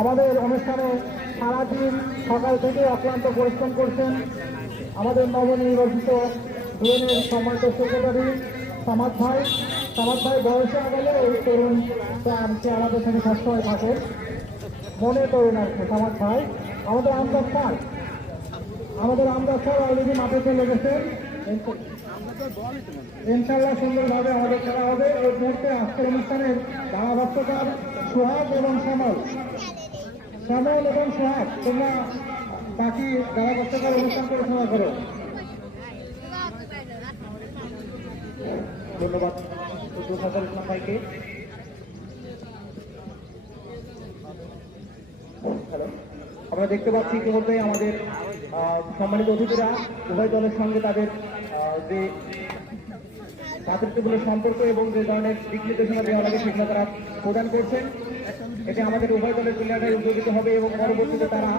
আমাদের অনুষ্ঠানে সারাদিন সকাল থেকে অক্লান্ত পরিশ্রম করছেন আমাদের নবনির্বাচিত বিএনএর সম্মানিত সেক্রেটারি সামাদ ভাই। সামাদ ভাই বয়সে গেলে ওই তরুণ সে আমাদের সাথে সবসময় থাকে। মনে তরুণ আছে সামাদ ভাই। আমাদের আমদার স্যার, আমাদের আমদার স্যার অলরেডি মাঠে চলে গেছেন। ইনশাল্লাহ সুন্দরভাবে আমাদের খেলা হবে। এই মুহূর্তে আজকের অনুষ্ঠানের ধারাভাষ্যকার সোহাগ এবং শ্যামল। শ্যামল এবং সোহাগ, তোমরা বাকি ধারাভাষ্যকার অনুষ্ঠান পরিচালনা করো। ধন্যবাদ। আমরা দেখতে পাচ্ছি ইতিমধ্যে আমাদের সম্মানিত অতিথিরা উভয় দলের সঙ্গে তাদের যে ভ্রাতৃত্বমূলক সম্পর্ক এবং যে ধরনের দিক দেওয়া লাগে সেগুলো তারা প্রদান করছেন, এতে আমাদের উভয় দলের প্লেয়াররাই উপকৃত হবে এবং পরবর্তীতে তারা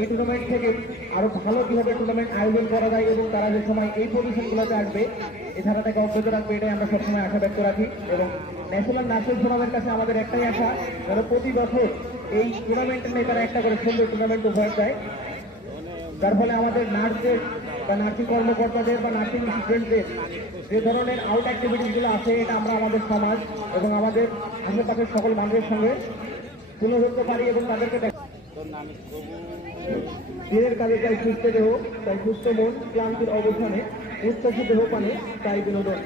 এই টুর্নামেন্ট থেকে আরও ভালো কীভাবে টুর্নামেন্ট আয়োজন করা যায় এবং তারা যে সময় এই পজিশনগুলোতে আসবে, এই ধারাটাকে অব্যাহত রাখবে, এটাই আমরা সবসময় আশা ব্যক্ত রাখি এবং ন্যাশনাল ন্যাশনাল টুর্নামেন্ট কাছে আমাদের একটাই আশা, যেন প্রতি বছর এই টুর্নামেন্টের নিয়ে তারা একটা করে সুন্দর টুর্নামেন্ট উপহার দেয় যার ফলে আমাদের নার্সদের বা নার্সিং কর্মকর্তাদের বা নার্সিং স্টুডেন্টদের যে ধরনের আউট অ্যাক্টিভিটিসগুলো আছে, এটা আমরা আমাদের সমাজ এবং আমাদের আশেপাশের সকল মানুষের সঙ্গে তুলে ধরতে পারি এবং তাদেরকে দেখ- দিনের কাজে চাই সুস্থ দেহ, তাই সুস্থ মন, ক্লান্তির অবসানে উচ্ছ্বাসী দেহ পানে, তাই বিনোদন।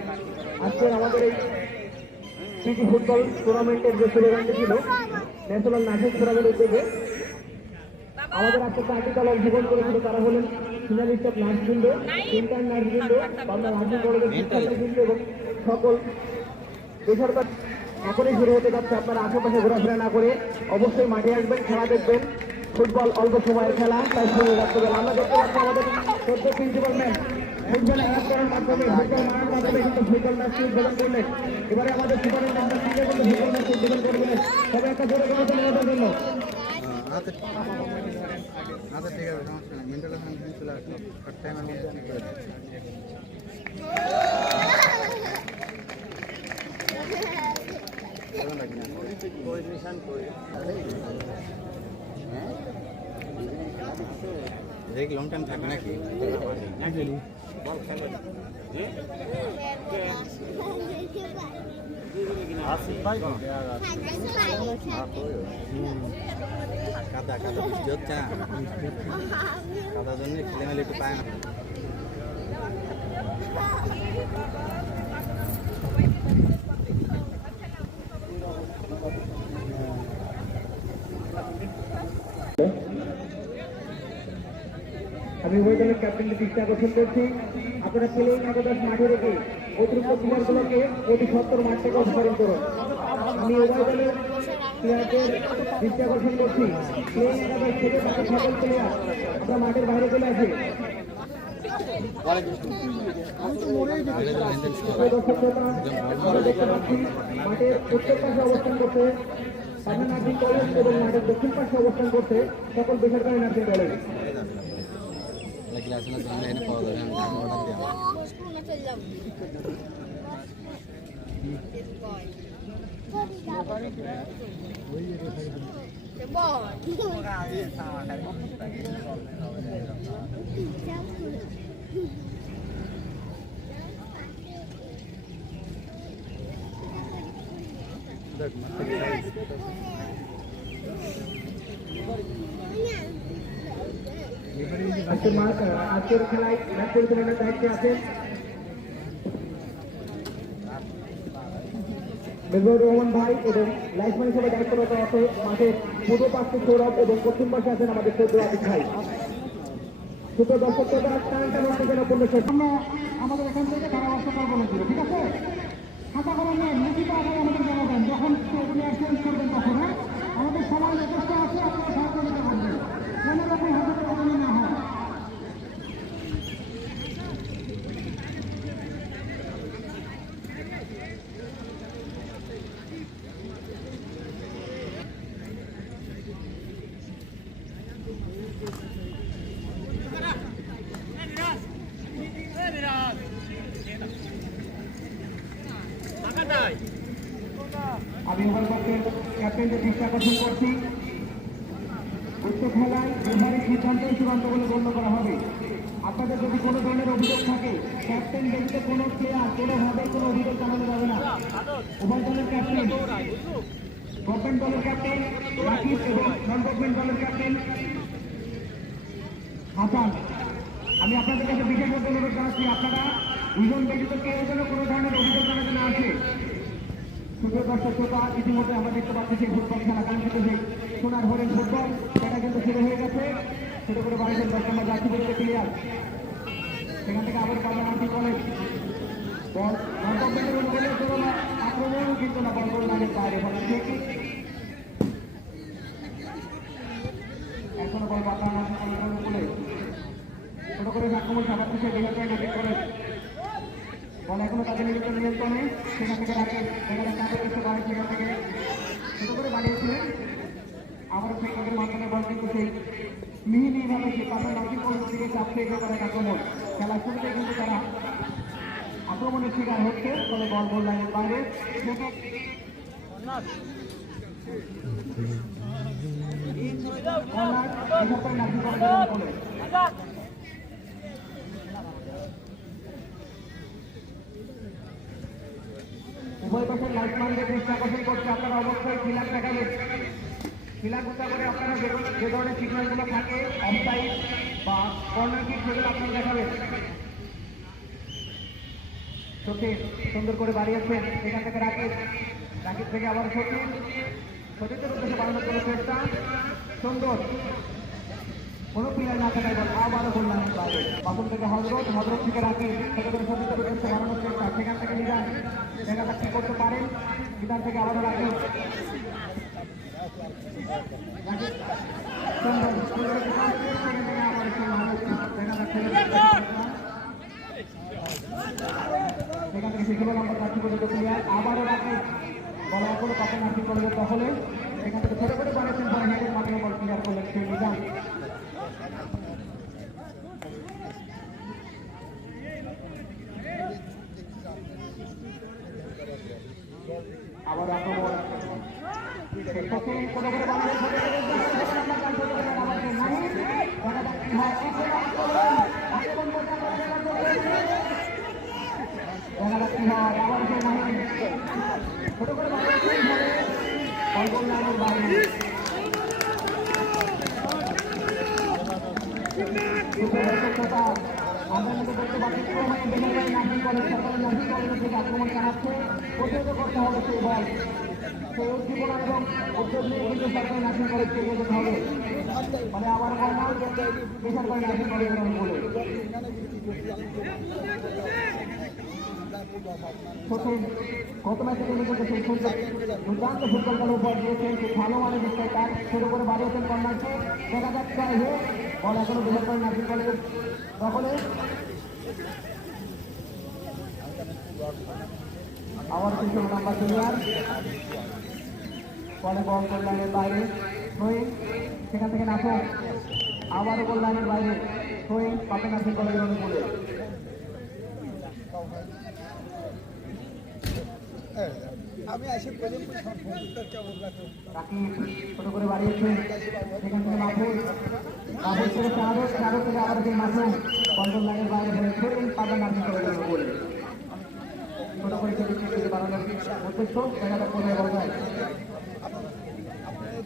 আজকের আমাদের এই সিটি ফুটবল টুর্নামেন্টের যে স্লোগানটি ছিল ন্যাশনাল নার্সিং ফোরামের উদ্যোগে আমাদের আজকে চারটি দল অংশগ্রহণ করেছিল তারা হলেন ফিনালিস্ট অফ নার্স বৃন্দ ইন্টার নার্স বৃন্দ বাংলা নার্সিং কলেজের শিক্ষার্থী এবং সকল বেসরকারি। এখনই শুরু হতে যাচ্ছে আপনারা আশেপাশে ঘোরাফেরা না করে। অবশ্যই মাঠে আসবেন খেলা দেখবেন। ফুটবল অল্প সময়ের খেলা তাই শুরু রাখতে হবে আমরা দেখতে পাচ্ছি আমাদের সদ্য প্রিন্সিপাল ম্যাম ফুটবল অ্যাড মাধ্যমে ফুটবল মারার মাধ্যমে কিন্তু ফুটবল ম্যাচটি উদ্বোধন করলেন এবারে আমাদের সুপারিনটেন্ডেন্ট থেকে কিন্তু ফুটবল ম্যাচটি উদ্বোধন করবেন তবে একটা জোরে করে জন্য আচ্ছা আচ্ছা ঠিক আছে সমস্যা নেই মেন্টাল হেলথ চলে আসলো শর্ট টাইমের মধ্যে অনেক করে দিচ্ছি দেখ লং টাইম থাকবে নাকি কাদা কাদা বৃষ্টি হচ্ছে কাদার জন্য খেলে মেলে একটু পায় না। আমি উভয় দলের ক্যাপ্টেনকে দৃষ্টি আকর্ষণ করছি, আপনারা প্লেইং একাদশ মাঠে রেখে অতিরিক্ত প্লেয়ারগুলোকে অতি সত্তর মাঠ থেকে অপসারণ করুন আমি উভয় দলের প্লেয়ারদের দৃষ্টি আকর্ষণ করছি। প্লেইং একাদশ থেকে বাকি সকল প্লেয়ার, আমরা মাঠের বাইরে চলে আসি। মাঠের উত্তর পাশে অবস্থান করতে সামনে নার্সিং কলেজ এবং মাঠের দক্ষিণ পাশে অবস্থান করতে সকল বেসরকারি নার্সিং কলেজ। গ্লাস না জন্য এনে পাওয়া যাবে আমি অর্ডার দিলাম আজকের মাঠ আজকের খেলায় ম্যাচ পরিচালনার দায়িত্বে আছেন। মেজবুর রহমান ভাই এবং লাইফম্যান হিসেবে দায়িত্বরত আছে মাঠের পূর্ব পাশে সৌরভ এবং পশ্চিম পাশে আছেন আমাদের চৌদ্দ আদিক ভাই। ছোট দর্শক শ্রোতা টান টান উত্তেজনা পূর্ণ শেষ। আমাদের এখান থেকে করব না ছিল, ঠিক আছে? খাতা কলম লিখিত আকারে আমাদের জানাবেন যখন চেঞ্জ করবেন তখন হ্যাঁ? আমাদের সবাই যথেষ্ট আছে আপনারা সহযোগিতা করবেন কোনো রকম হাতে কলমে না হয় আমি উভয় পক্ষের ক্যাপ্টেনদের দৃষ্টি আকর্ষণ করছি উক্ত খেলায় এবারে সিদ্ধান্তই চূড়ান্ত বলে গণ্য করা হবে। আপনাদের যদি কোনো ধরনের অভিযোগ থাকে ক্যাপ্টেন ব্যতীত কোনো প্লেয়ার কোনোভাবে কোনো অভিযোগ জানানো যাবে না। উভয় দলের ক্যাপ্টেন গভর্নমেন্ট দলের ক্যাপ্টেন রাকিব এবং নন গভর্নমেন্ট দলের ক্যাপ্টেন হাসান, আমি আপনাদের কাছে বিশেষভাবে অনুরোধ জানাচ্ছি, আপনারা দুজন ব্যতীত কেউ যেন কোনো ধরনের অভিযোগ জানাতে না আসে সুপ্রিয় দর্শক শ্রোতা ইতিমধ্যে আমরা দেখতে পাচ্ছি সেই ফুটবল খেলা কাঙ্ক্ষিত সেই সোনার হরেন ফুটবল সেটা কিন্তু শুরু হয়ে গেছে শুরু করে। বাড়ির দশ নম্বর যাত্রী বলতে ক্লিয়ার সেখান থেকে আবার কাজা মাটি কলেজ বল আক্রমণ কিন্তু না বল গোল লাইনের বাইরে বলা এখনও বল বাতা মাটি কলেজ অনুকূলে ছোট করে আক্রমণ সাবাদ থেকে বের করে নাকি কলেজ বল এখনও তাদের নিজেদের নিয়ন্ত্রণে সেখান থেকে সেখানে তাদের কিছু বাড়ি সেখান থেকে ছোট করে বাড়িয়েছিলেন আবার সেই কাজের মাধ্যমে বল কিন্তু সেই মিহি মিহিভাবে সেই পাশে নাকি পর্যন্ত দিকে চাপতে এগিয়ে করে আক্রমণ খেলার শুরুতে কিন্তু তারা আক্রমণের শিকার হচ্ছে, তবে বল গোল লাইনের বাইরে। কর্নার এসব নাকি করে বলে উভয় পাশের লাইটম্যানদের দৃষ্টি আকর্ষণ করছে আপনারা অবশ্যই ফিলাক দেখাবেন। ফিলাক উত্তর করে আপনারা যে ধরনের সিগন্যালগুলো থাকে অফসাইড বা কর্নার কিক সেগুলো আপনারা দেখাবেন। সত্যি, সুন্দর করে বাড়িয়েছেন সেখান থেকে রাকিব রাকিব থেকে আবার সত্যি সতীর্থের উদ্দেশ্যে বাড়ানোর কোনো চেষ্টা। সুন্দর। কোনো প্লেয়ার না থাকায় বল আবারও বললাম বাসন থেকে হজরত হজরত থেকে রাখি সেটা করে সতীর্থের উদ্দেশ্যে বাড়ানোর চেষ্টা। সেখান থেকে নিজান দেখা যাক করতে পারেন। নিজান থেকে আবারও রাখি সেখান থেকে শিখে নম্বর প্রার্থী পর্যন্ত প্লেয়ার আবারও রাখি বলা এখনও কাপে নার্সিং কলেজের দখলে সেখান থেকে ছোট করে বাড়িয়েছেন পরে মাধ্যমে বল ক্লিয়ার করলেন। সেই নিজাম আবার আক্রমণ সচিন ছোট করে বাড়িয়ে ছোট করে আবার ছোট করে বাড়াচ্ছে নাহিদ দেখা যাক কি হয় এখনও আক্রমণ আক্রমণ করতে পারে না দেখা যাক কি হয় আবার সেই নাহিদ ছোট করে বাড়িয়েছে ধরে বল লাইনের বাইরে আমরা মধ্যে দেখতে পাচ্ছি ক্রমে বেঙ্গলের নাহিদ কলেজ সরকারের নাহিদ কলেজের দিকে আক্রমণ চালাচ্ছে প্রতিহত করতে হবে সেই বল উদ্দীপনা এবং উদ্যোগ নিয়ে কিন্তু সরকারি নার্সিং এগিয়ে যেতে হবে মানে আবার কর্নার বেসরকারি নার্সিং কলেজ বলে সচিন গত ম্যাচে কিন্তু সেই সুন্দর দুর্দান্ত ফুটবল খেলা উপহার দিয়েছেন খুব ভালো মানের স্ট্রাইকার শুরু করে বাড়িয়েছেন কর্নারকে দেখা জয় হোক বল এখনও বেসরকারি নার্সিং আবার কিন্তু নাম্বার পরে বল লাইনের বাইরে। থ্রোয়িং সেখান থেকে নাচো আবারও লাইনের বাইরে। থ্রোয়িং পাপে নার্সিং কলেজের অনুকূলে আমি আসি ছোট করে বাড়িয়েছে সেখান থেকে মাহফুজ থেকে আবার সেই মাসুম বন্ধন লাইনের বাইরে থ্রোয়িং পাপে নার্সিং কলেজের অনুকূলে ছোট করে বাড়ানোর উদ্দেশ্য দেখা যায়।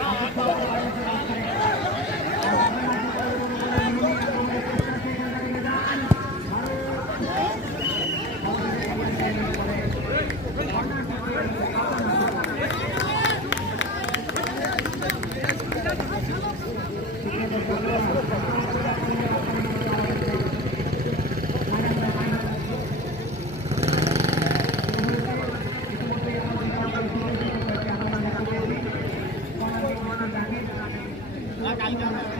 আমাদের বাড়িয়েছেন